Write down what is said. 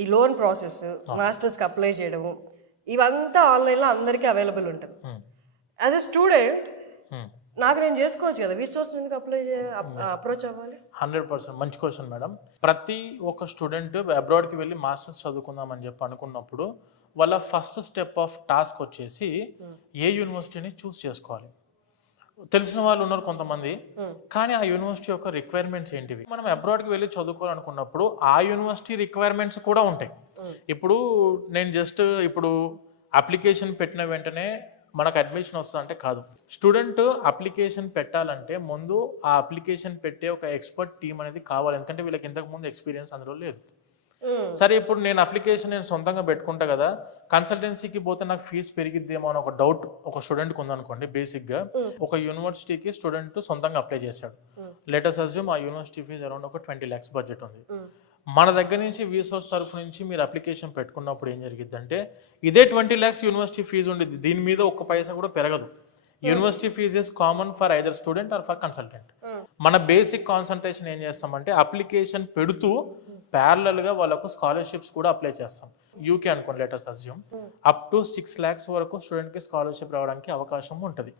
ఈ loan process, మాస్టర్స్కి apply చేయడము, ఇవంతా ఆన్లైన్లో అందరికీ అవైలబుల్ ఉంటుంది. యాజ్ ఎ స్టూడెంట్ నాకు నేను చేసుకోవచ్చు కదా, రిసోర్స్ ఎందుకు అప్రోచ్ అవ్వాలి? 100% మంచి క్వశ్చన్ మేడం. ప్రతి ఒక్క స్టూడెంట్ అబ్రాడ్కి వెళ్ళి మాస్టర్స్ చదువుకుందామని చెప్పి అనుకున్నప్పుడు వాళ్ళ ఫస్ట్ స్టెప్ ఆఫ్ టాస్క్ వచ్చేసి ఏ యూనివర్సిటీని చూస్ చేసుకోవాలి. తెలిసిన వాళ్ళు ఉన్నారు కొంతమంది, కానీ ఆ యూనివర్సిటీ యొక్క రిక్వైర్మెంట్స్ ఏంటివి, మనం అబ్రాడ్కి వెళ్ళి చదువుకోవాలనుకున్నప్పుడు ఆ యూనివర్సిటీ రిక్వైర్మెంట్స్ కూడా ఉంటాయి. ఇప్పుడు నేను జస్ట్ ఇప్పుడు అప్లికేషన్ పెట్టిన వెంటనే మనకు అడ్మిషన్ వస్తుందంటే కాదు. స్టూడెంట్ అప్లికేషన్ పెట్టాలంటే ముందు ఆ అప్లికేషన్ పెట్టే ఒక ఎక్స్పర్ట్ టీం అనేది కావాలి, ఎందుకంటే వీళ్ళకి ఇంతకు ముందు ఎక్స్పీరియన్స్ అందులో లేదు. సరే ఇప్పుడు నేను అప్లికేషన్ నేను సొంతంగా పెట్టుకుంటా కదా, కన్సల్టెన్సీకి పోతే నాకు ఫీజు పెరిగిద్దేమో అని ఒక డౌట్ ఒక స్టూడెంట్కి ఉందనుకోండి. బేసిక్గా ఒక యూనివర్సిటీకి స్టూడెంట్ సొంతంగా అప్లై చేశాడు. లెటర్స్ అజ్యూమ్ ఆ యూనివర్సిటీ ఫీజు అరౌండ్ ఒక 20 lakhs బడ్జెట్ ఉంది. మన దగ్గర నుంచి వీసోర్స్ తరఫు నుంచి మీరు అప్లికేషన్ పెట్టుకున్నప్పుడు ఏం జరిగిద్ది అంటే ఇదే 20 lakhs యూనివర్సిటీ ఫీజు ఉండేది, దీని మీద ఒక్క పైసా కూడా పెరగదు. University fees is common for either student or for consultant. మన బేసిక్ కాన్సన్ట్రేషన్ ఏం చేస్తామంటే అప్లికేషన్ పెడుతూ ప్యారలల్గా వాళ్ళకు స్కాలర్షిప్స్ కూడా అప్లై చేస్తాం. యూకే అనుకోండి, letters assume up to 6 lakhs వరకు స్టూడెంట్కి స్కాలర్షిప్ రావడానికి అవకాశం ఉంటుంది.